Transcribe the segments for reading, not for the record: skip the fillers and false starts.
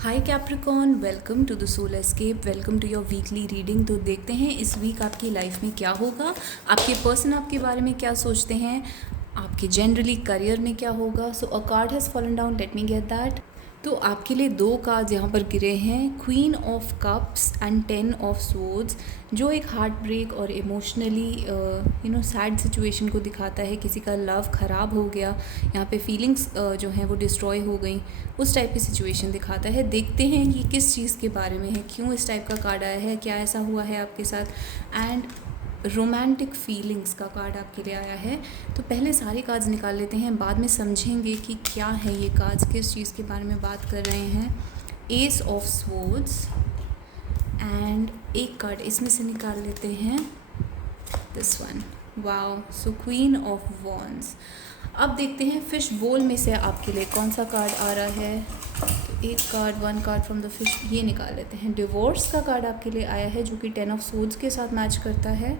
Hi Capricorn, welcome to the soul escape. Welcome to your weekly reading. तो देखते हैं इस वीक आपकी लाइफ में क्या होगा, आपके पर्सन आपके बारे में क्या सोचते हैं, आपके जनरली करियर में क्या होगा। So a card has fallen down, let me get that. तो आपके लिए दो कार्ड्स यहाँ पर गिरे हैं, queen of cups and 10 of swords, जो एक हार्ट ब्रेक और इमोशनली सैड सिचुएशन को दिखाता है। किसी का लव ख़राब हो गया, यहाँ पे फीलिंग्स जो हैं वो डिस्ट्रॉय हो गई, उस टाइप की सिचुएशन दिखाता है। देखते हैं ये किस चीज़ के बारे में है, क्यों इस टाइप का कार्ड आया है, क्या ऐसा हुआ है आपके साथ। एंड रोमांटिक फीलिंग्स का कार्ड आपके लिए आया है। तो पहले सारे कार्ड्स निकाल लेते हैं, बाद में समझेंगे कि क्या है ये कार्ड्स, किस चीज़ के बारे में बात कर रहे हैं। एस ऑफ स्वॉर्ड्स एंड एक कार्ड इसमें से निकाल लेते हैं, this one. Wow, so queen of wands. अब देखते हैं फिश बोल में से आपके लिए कौन सा कार्ड आ रहा है। तो एक card, one card from the fish, ये निकाल लेते हैं। डिवोर्स का कार्ड आपके लिए आया है, जो कि 10 ऑफ स्वॉर्ड्स के साथ मैच करता है।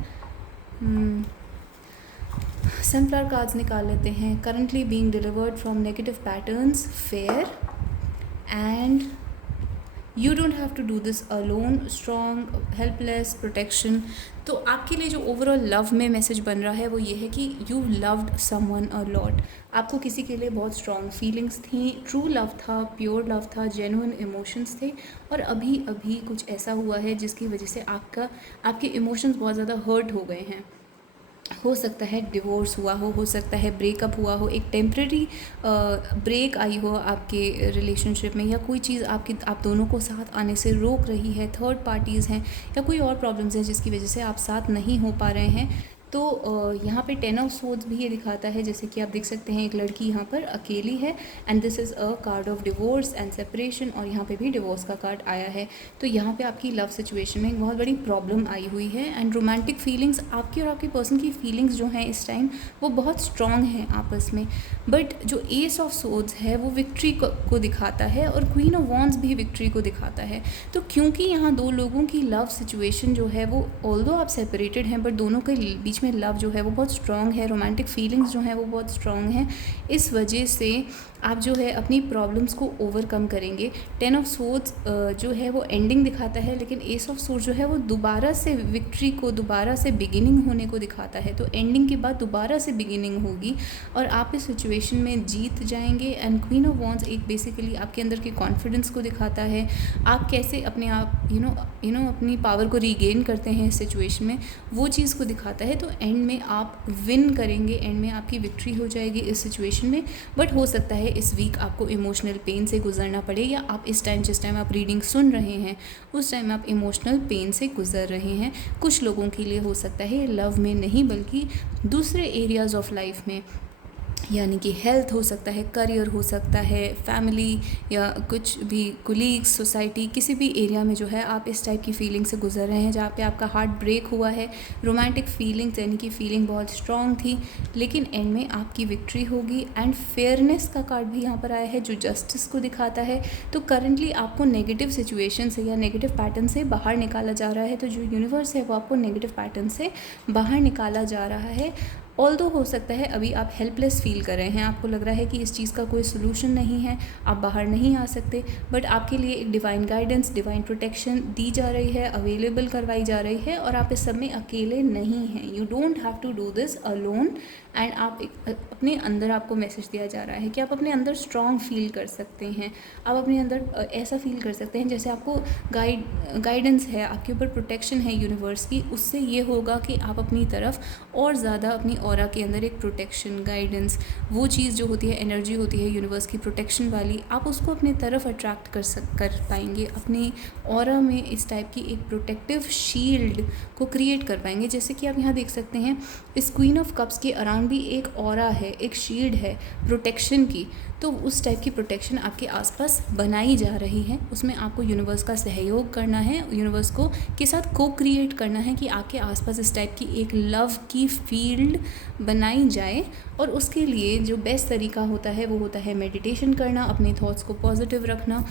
सनफ्लावर कार्ड्स निकाल लेते हैं। Currently being delivered from negative patterns, fair and you don't have to do this alone, strong, helpless, protection. तो आपके लिए जो ओवरऑल लव में मैसेज बन रहा है वो ये है कि you loved someone a lot. आपको किसी के लिए बहुत स्ट्रॉन्ग फीलिंग्स थी, ट्रू लव था, प्योर लव था, जेन्युइन इमोशंस थे। और अभी अभी कुछ ऐसा हुआ है जिसकी वजह से आपके इमोशंस बहुत ज़्यादा हर्ट हो गए हैं। हो सकता है डिवोर्स हुआ हो सकता है ब्रेकअप हुआ हो, एक टेम्प्रेरी ब्रेक आई हो आपके रिलेशनशिप में, या कोई चीज़ आप दोनों को साथ आने से रोक रही है, थर्ड पार्टीज़ हैं या कोई और प्रॉब्लम्स हैं जिसकी वजह से आप साथ नहीं हो पा रहे हैं। तो यहाँ पे 10 ऑफ स्वॉर्ड्स भी ये दिखाता है, जैसे कि आप देख सकते हैं एक लड़की यहाँ पर अकेली है and this is a card of divorce and separation, और यहाँ पे भी डिवोर्स का कार्ड आया है। तो यहाँ पे आपकी लव सिचुएशन में एक बहुत बड़ी प्रॉब्लम आई हुई है एंड रोमांटिक फीलिंग्स, आपकी और आपके पर्सन की फीलिंग्स जो हैं इस टाइम वो बहुत स्ट्रॉन्ग हैं आपस में। बट जो एस ऑफ स्वॉर्ड्स है वो विक्ट्री को दिखाता है और क्वीन ऑफ वॉन्ड्स भी विक्ट्री को दिखाता है। तो क्योंकि यहाँ दो लोगों की लव सिचुएशन जो है वो, ऑल्दो आप सेपरेटेड हैं, बट दोनों के बीच में लव जो है वो बहुत स्ट्रॉन्ग है, रोमांटिक फीलिंग्स जो हैं वो बहुत स्ट्रॉन्ग हैं। इस वजह से आप जो है अपनी प्रॉब्लम्स को ओवरकम करेंगे। 10 ऑफ स्वॉर्ड्स जो है वो एंडिंग दिखाता है, लेकिन एस ऑफ स्वॉर्ड्स जो है वो दोबारा से विक्ट्री को, दोबारा से बिगिनिंग होने को दिखाता है। तो एंडिंग के बाद दोबारा से बिगिनिंग होगी और आप इस सिचुएशन में जीत जाएंगे। एंड क्वीन ऑफ वॉन्ड्स एक बेसिकली आपके अंदर के कॉन्फिडेंस को दिखाता है, आप कैसे अपने आप अपनी पावर को रीगेन करते हैं इस सिचुएशन में, वो चीज़ को दिखाता है। तो एंड में आप विन करेंगे, एंड में आपकी विक्ट्री हो जाएगी इस सिचुएशन में। बट हो सकता है इस वीक आपको इमोशनल पेन से गुजरना पड़े, या आप इस टाइम, जिस टाइम आप रीडिंग सुन रहे हैं उस टाइम आप इमोशनल पेन से गुजर रहे हैं। कुछ लोगों के लिए हो सकता है लव में नहीं बल्कि दूसरे एरियाज़ ऑफ लाइफ में, यानी कि हेल्थ हो सकता है, करियर हो सकता है, फैमिली या कुछ भी कुलीग्स, सोसाइटी, किसी भी एरिया में जो है आप इस टाइप की फीलिंग से गुजर रहे हैं जहाँ पे आपका हार्ट ब्रेक हुआ है। रोमांटिक फीलिंग्स यानी कि फीलिंग बहुत स्ट्रॉन्ग थी, लेकिन एंड में आपकी विक्ट्री होगी। एंड फेयरनेस का कार्ड भी यहाँ पर आया है जो जस्टिस को दिखाता है। तो करंटली आपको नेगेटिव सिचुएशन से या नेगेटिव पैटर्न से बाहर निकाला जा रहा है। तो जो यूनिवर्स है वो आपको नेगेटिव पैटर्न से बाहर निकाला जा रहा है। ऑल्दो हो सकता है अभी आप हेल्पलेस फील कर रहे हैं, आपको लग रहा है कि इस चीज़ का कोई सोल्यूशन नहीं है, आप बाहर नहीं आ सकते, बट आपके लिए एक डिवाइन गाइडेंस, डिवाइन प्रोटेक्शन दी जा रही है, अवेलेबल करवाई जा रही है, और आप इस सब में अकेले नहीं हैं। You don't have to do this alone. And आप अपने अंदर आपको मैसेज दिया जा रहा है कि आप अपने अंदर स्ट्रॉन्ग फील कर सकते हैं, आप अपने अंदर ऐसा फील कर सकते हैं जैसे आपको गाइडेंस है, आपके ऊपर प्रोटेक्शन है यूनिवर्स की। उससे ये होगा कि आप अपनी तरफ और ज़्यादा अपनी ऑरा के अंदर एक प्रोटेक्शन, गाइडेंस, वो चीज़ जो होती है, एनर्जी होती है यूनिवर्स की प्रोटेक्शन वाली, आप उसको अपने तरफ अट्रैक्ट कर पाएंगे। अपनी ऑरा में इस टाइप की एक प्रोटेक्टिव शील्ड को क्रिएट कर पाएंगे। जैसे कि आप यहाँ देख सकते हैं इस क्वीन ऑफ कप्स के अराउंड भी एक ऑरा है, एक शील्ड है प्रोटेक्शन की। तो उस टाइप की प्रोटेक्शन आपके आसपास बनाई जा रही है। उसमें आपको यूनिवर्स का सहयोग करना है, यूनिवर्स को के साथ को क्रिएट करना है कि आपके आसपास इस टाइप की एक लव की फील्ड बनाई जाए। और उसके लिए जो बेस्ट तरीका होता है वो होता है मेडिटेशन करना, अपने थॉट्स को पॉजिटिव रखना,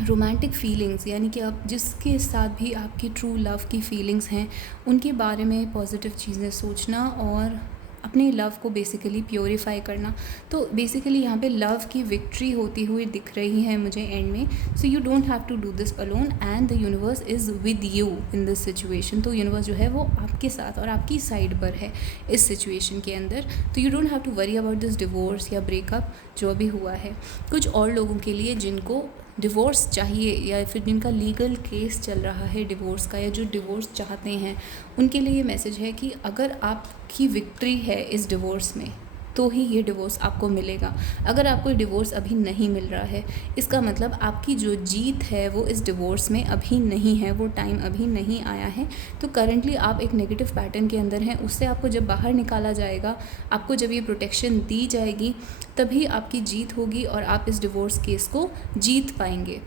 रोमांटिक फीलिंग्स यानी कि आप जिसके साथ भी आपकी ट्रू लव की फीलिंग्स हैं उनके बारे में पॉजिटिव चीज़ें सोचना, और अपने लव को बेसिकली प्योरीफाई करना। तो बेसिकली यहाँ पे लव की विक्ट्री होती हुई दिख रही है मुझे एंड में। So you don't have to do this alone and the universe is with you in this situation. तो यूनिवर्स जो है वो आपके साथ और आपकी साइड पर है इस सिचुएशन के अंदर। तो you don't have to worry about this divorce या ब्रेकअप जो अभी हुआ है। कुछ और लोगों के लिए जिनको डिवोर्स चाहिए या फिर जिनका लीगल केस चल रहा है डिवोर्स का, या जो डिवोर्स चाहते हैं, उनके लिए ये मैसेज है कि अगर आपकी विक्ट्री है इस डिवोर्स में तो ही ये डिवोर्स आपको मिलेगा। अगर आपको डिवोर्स अभी नहीं मिल रहा है, इसका मतलब आपकी जो जीत है वो इस डिवोर्स में अभी नहीं है, वो टाइम अभी नहीं आया है। तो करंटली आप एक नेगेटिव पैटर्न के अंदर हैं, उससे आपको जब बाहर निकाला जाएगा, आपको जब ये प्रोटेक्शन दी जाएगी, तभी आपकी जीत होगी और आप इस डिवोर्स केस को जीत पाएंगे।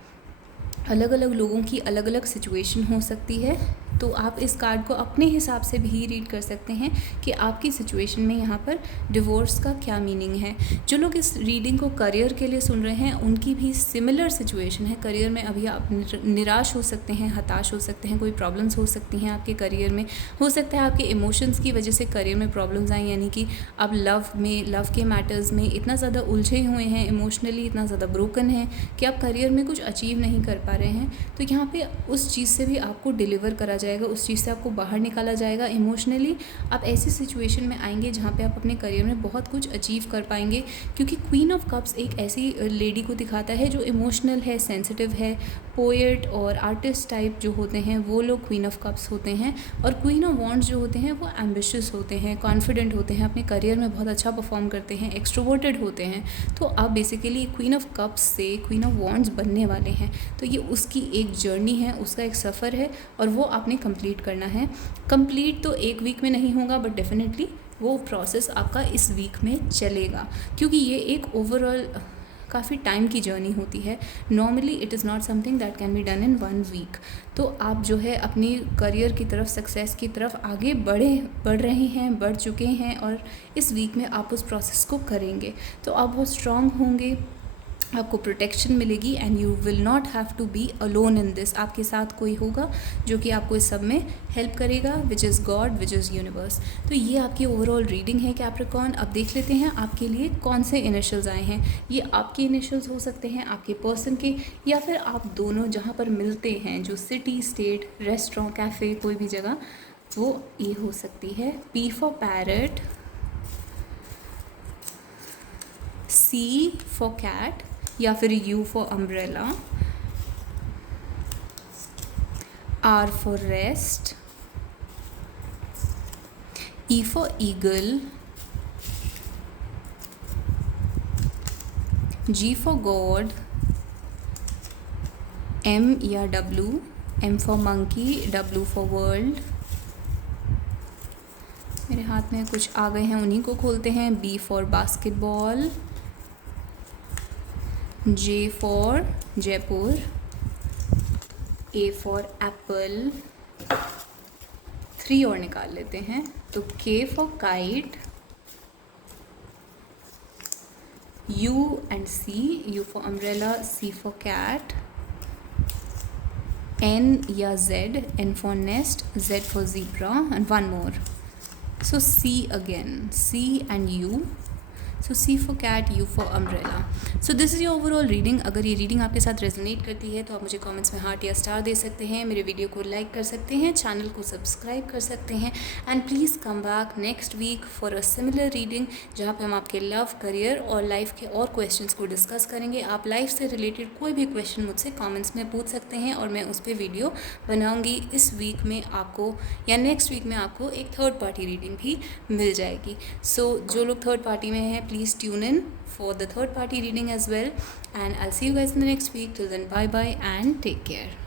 अलग अलग लोगों की अलग अलग सिचुएशन हो सकती है, तो आप इस कार्ड को अपने हिसाब से भी रीड कर सकते हैं कि आपकी सिचुएशन में यहाँ पर डिवोर्स का क्या मीनिंग है। जो लोग इस रीडिंग को करियर के लिए सुन रहे हैं, उनकी भी सिमिलर सिचुएशन है। करियर में अभी आप निराश हो सकते हैं, हताश हो सकते हैं, कोई प्रॉब्लम्स हो सकती हैं आपके करियर में। हो सकता है आपके इमोशंस की वजह से करियर में प्रॉब्लम्स आएँ, यानी कि आप लव के मैटर्स में इतना ज़्यादा उलझे हुए हैं, इमोशनली इतना ज़्यादा ब्रोकन हैं कि आप करियर में कुछ अचीव नहीं कर पा रहे हैं। तो यहाँ पे उस चीज़ से भी आपको डिलीवर करा जाएगा, उस चीज़ से आपको बाहर निकाला जाएगा। इमोशनली आप ऐसी सिचुएशन में आएंगे जहाँ पे आप अपने करियर में बहुत कुछ अचीव कर पाएंगे, क्योंकि क्वीन ऑफ कप्स एक ऐसी लेडी को दिखाता है जो इमोशनल है, सेंसिटिव है। पोएट और आर्टिस्ट टाइप जो होते हैं वो लोग क्वीन ऑफ कप्स होते हैं, और क्वीन ऑफ वॉन्ड्स जो होते हैं वो एम्बिशियस होते हैं, कॉन्फिडेंट होते हैं, अपने करियर में बहुत अच्छा परफॉर्म करते हैं, एक्सट्रोवर्टेड होते हैं। तो आप बेसिकली क्वीन ऑफ कप्स से क्वीन ऑफ वॉन्ड्स बनने वाले हैं। तो ये उसकी एक जर्नी है, उसका एक सफ़र है, और वो आपने कंप्लीट करना है। कंप्लीट तो एक वीक में नहीं होगा, बट डेफिनेटली वो प्रोसेस आपका इस वीक में चलेगा, क्योंकि ये एक ओवरऑल काफ़ी टाइम की जर्नी होती है। Normally it is not something that can be done in 1 week. तो आप जो है अपनी करियर की तरफ, सक्सेस की तरफ आगे बढ़ रहे हैं, बढ़ चुके हैं, और इस वीक में आप उस प्रोसेस को करेंगे तो आप बहुत स्ट्रॉन्ग होंगे, आपको प्रोटेक्शन मिलेगी, and you will not have to be alone in this. आपके साथ कोई होगा जो कि आपको इस सब में हेल्प करेगा, which is God, which is universe. तो ये आपकी ओवरऑल रीडिंग है कैप्रिकॉर्न। अब देख लेते हैं आपके लिए कौन से इनिशियल्स आए हैं। ये आपके इनिशियल्स हो सकते हैं, आपके पर्सन के, या फिर आप दोनों जहाँ पर मिलते हैं, जो सिटी, स्टेट, रेस्टोरेंट, कैफ़े, कोई भी जगह, वो ये हो सकती है। P for parrot, C for cat, या फिर U for umbrella, R for rest, E for eagle, G for god, M या W, M for monkey, W for world. मेरे हाथ में कुछ आ गए हैं, उन्हीं को खोलते हैं। B for basketball, J for Jaipur, A for apple. 3 और निकाल लेते हैं। तो K for kite, U and C, U for umbrella, C for cat, N या Z, N for nest, Z for zebra, and 1 more. So C again, C and U. So C for cat, U for umbrella. So this is your overall reading. अगर ये reading आपके साथ resonate करती है तो आप मुझे कमेंट्स में हार्ट या स्टार दे सकते हैं, मेरे वीडियो को लाइक कर सकते हैं, चैनल को सब्सक्राइब कर सकते हैं, and please come back next week for a similar reading, जहाँ पे हम आपके लव, करियर और लाइफ के और क्वेश्चंस को डिस्कस करेंगे। आप लाइफ से रिलेटेड कोई भी क्वेश्चन मुझसे कमेंट्स में पूछ सकते हैं और मैं उस पर वीडियो बनाऊँगी। इस वीक में आपको या नेक्स्ट वीक में आपको एक थर्ड पार्टी रीडिंग भी मिल जाएगी। सो जो लोग थर्ड पार्टी में हैं, please tune in for the third party reading as well, and I'll see you guys in the next week. Till then, bye bye and take care.